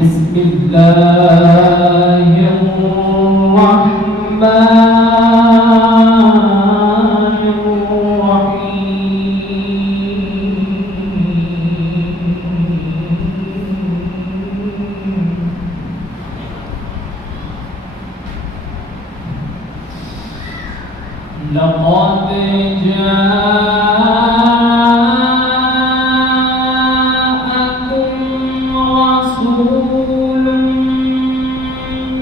بسم الله الرحمن الرحيم. لقد جاءكم رسول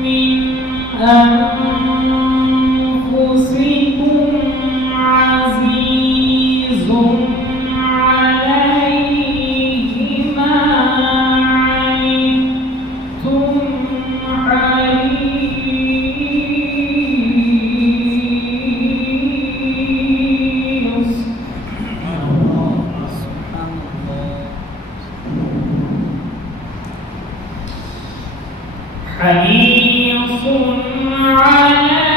من أنفسكم عزيز عليه ما عنتم حريص عليكم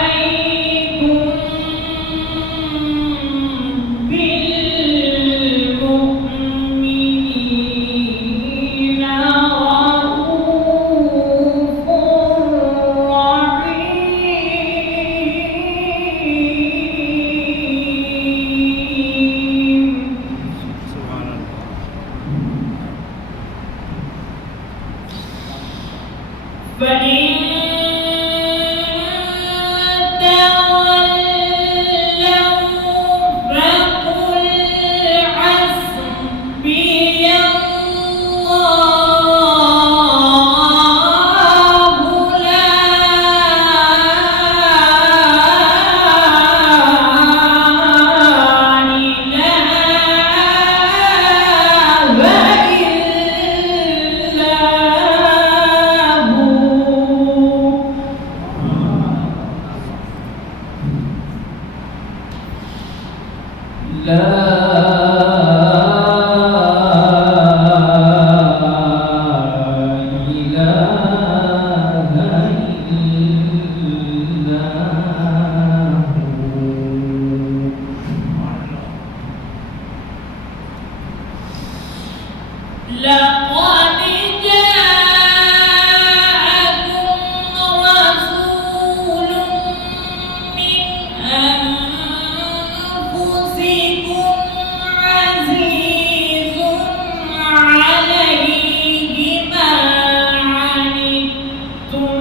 بالمؤمنين رؤوف رحيم. فإن لقد جاءكم رسول من أنفسكم عزيز عليه ما عنتم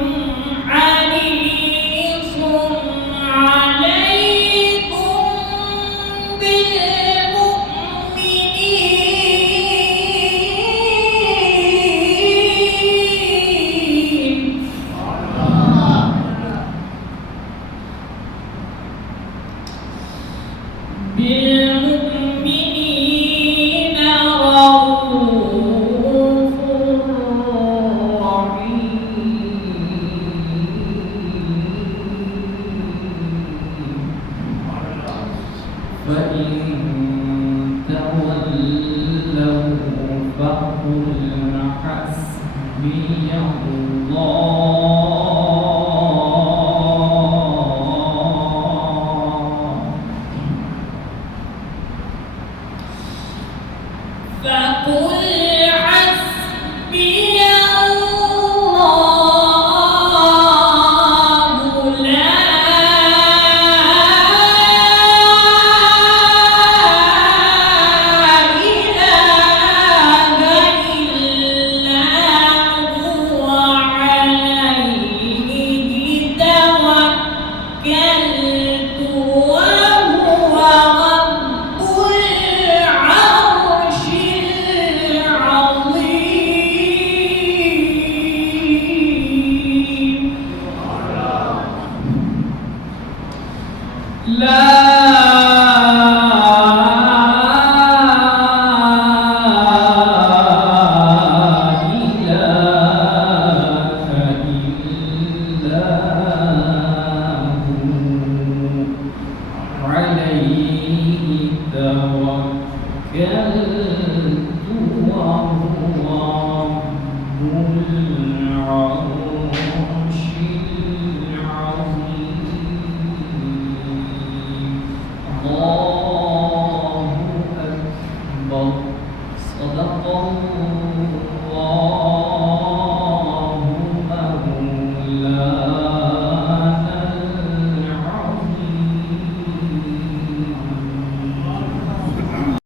حريص عليكم بالمؤمنين رؤوف رحيم. فإن تولوا فقل حسبي فقل حسبي الله لا إله إلا هو عليه توكلت وهو رب العرش العظيم. لا عليه توكلت وهو رب العرش